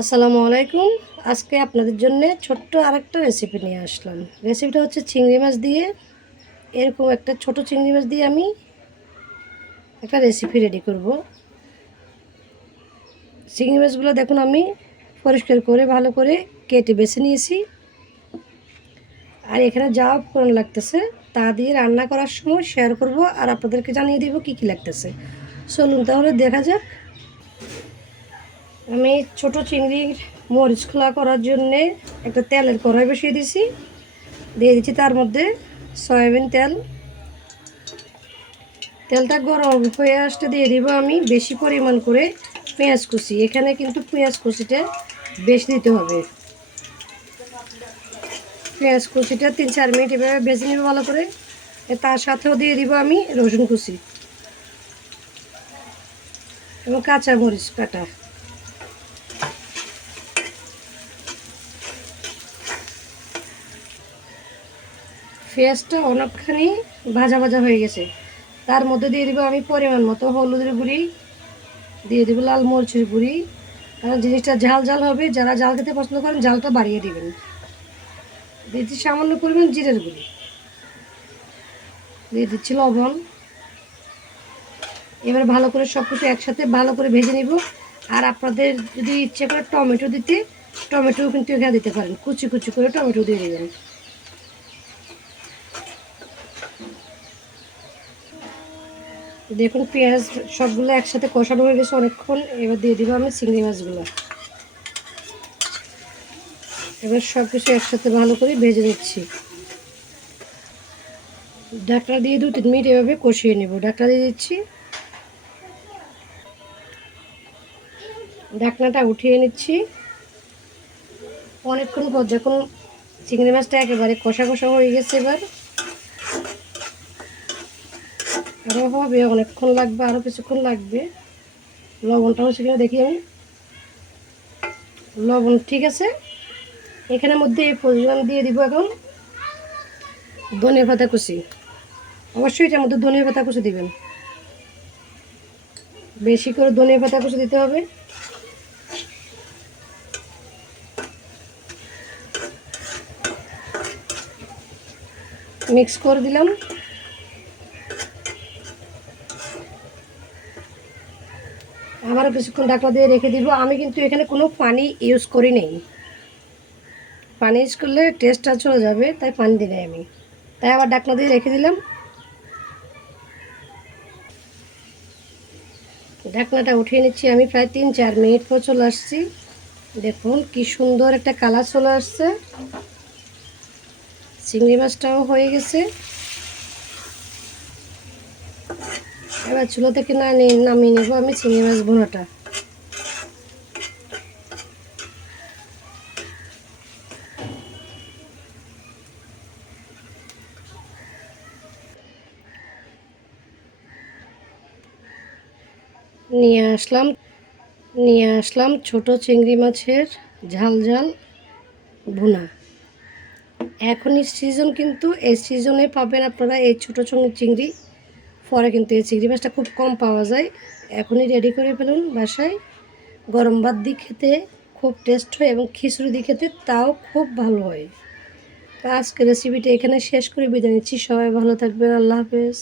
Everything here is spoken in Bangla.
আসসালামু আলাইকুম। আজকে আপনাদের জন্য ছোট্ট আরেকটা রেসিপি নিয়ে আসলাম। রেসিপিটা হচ্ছে চিংড়ি মাছ দিয়ে, এরকম একটা ছোট চিংড়ি মাছ দিয়ে আমি একটা রেসিপি রেডি করব। চিংড়ি মাছগুলো দেখুন আমি পরিষ্কার করে, ভালো করে কেটে বেছে নিয়েছি। আর এখানে যা উপকরণ লাগতেছে তা দিয়ে রান্না করার সময় শেয়ার করব আর আপনাদেরকে জানিয়ে দেবো কী কী লাগতেছে। চলুন তাহলে দেখা যাক। আমি ছোট চিংড়ির মরিচ খোলা করার জন্যে একটা তেলের কড়াই বসিয়ে দিছি দিয়ে দিচ্ছি তার মধ্যে সয়াবিন তেল। তেলটা গরম হয়ে আসতে দিয়ে দিব আমি বেশি পরিমাণ করে পেঁয়াজ কুচি। এখানে কিন্তু পেঁয়াজ কুচিটা বেশ দিতে হবে। পেঁয়াজ কুচিটা তিন চার মিনিট এভাবে বেছে নিব ভালো করে। তার সাথেও দিয়ে দিব আমি রসুন কুচি এবং কাঁচা মরিচ কাটা। পেঁয়াজটা অনেকখানি ভাজা ভাজা হয়ে গেছে। তার মধ্যে দিয়ে দিব আমি পরিমাণ মতো হলুদের গুঁড়ি, দিয়ে দেবো লাল মরিচের গুঁড়ি। কারণ জিনিসটা ঝাল ঝাল হবে, যারা জাল খেতে পছন্দ করেন জালটা বাড়িয়ে দেবেন। দিয়ে দিচ্ছি সামান্য পরিমাণ জিরের গুঁড়ি। দিয়ে দিচ্ছি লবণ। এবার ভালো করে সব কিছু একসাথে ভালো করে ভেজে নিব। আর আপনাদের যদি ইচ্ছে করে টমেটো দিতে টমেটো কিন্তু এখানে দিতে পারেন। কুচি কুচি করে টমেটো দিয়ে দেবেন। দেখুন, পেঁয়াজ সবগুলো একসাথে কষানো হয়ে গেছে অনেকক্ষণ। এবার দিয়ে দিব আমি চিংড়ি মাছগুলো। এবার সব কিছু একসাথে ভালো করে ভেজে নিচ্ছি। ডাকটা দিয়ে দু তিন মিনিট এভাবে কষিয়ে নেব। ডাকটা দিয়ে দিচ্ছি। ডাকনাটা উঠিয়ে নিচ্ছি। অনেকক্ষণ পর যখন চিংড়ি মাছটা একেবারে কষা কষা হয়ে গেছে এবার আরও হবে, অনেকক্ষণ লাগবে আরও কিছুক্ষণ লাগবে। লবণটাও সেখানে দেখি আমি। লবণ ঠিক আছে। এখানের মধ্যে এই পরিমাণ দিয়ে দিব এখন ধনিয়া পাতা কুচি। অবশ্যই এটার মধ্যে ধনিয়া পাতা কুচি দিবেন। বেশি করে ধনিয়া পাতা কুচি দিতে হবে। মিক্স করে দিলাম। আবারও কিছুক্ষণ ডাকলা দিয়ে রেখে দিব। আমি কিন্তু এখানে কোনো পানি ইউজ করি নেই। পানি ইউজ করলে টেস্টটা চলে যাবে, তাই পানি দিই আমি। তাই আবার ডাকনা দিয়ে রেখে দিলাম। ঢাকনাটা উঠিয়ে নিচ্ছি আমি প্রায় তিন চার মিনিট পর চলে আসছি। দেখুন কি সুন্দর একটা কালার চলে আসছে। চিংড়ি মাছটাও হয়ে গেছে। এবার চুলো থেকে না নামিয়ে নেব আমি চিংড়ি মাছ বোনাটা নিয়ে আসলাম নিয়ে আসলাম ছোট চিংড়ি মাছের ঝাল ঝাল ভুনা। এখনই সিজন কিন্তু এই সিজনে পাবেন আপনারা এই ছোটো ছোটো চিংড়ি পরে কিন্তু এই চিংড়ি মাছটা খুব কম পাওয়া যায়। এখনই রেডি করে ফেলুন বাসায়। গরম ভাত দিয়ে খেতে খুব টেস্ট হয় এবং খিচুড়ি দিয়ে খেতে তাও খুব ভালো হয়। তো আজকে রেসিপিটা এখানে শেষ করে। বিদায় নিচ্ছি। সবাই ভালো থাকবেন। আল্লাহ হাফেজ।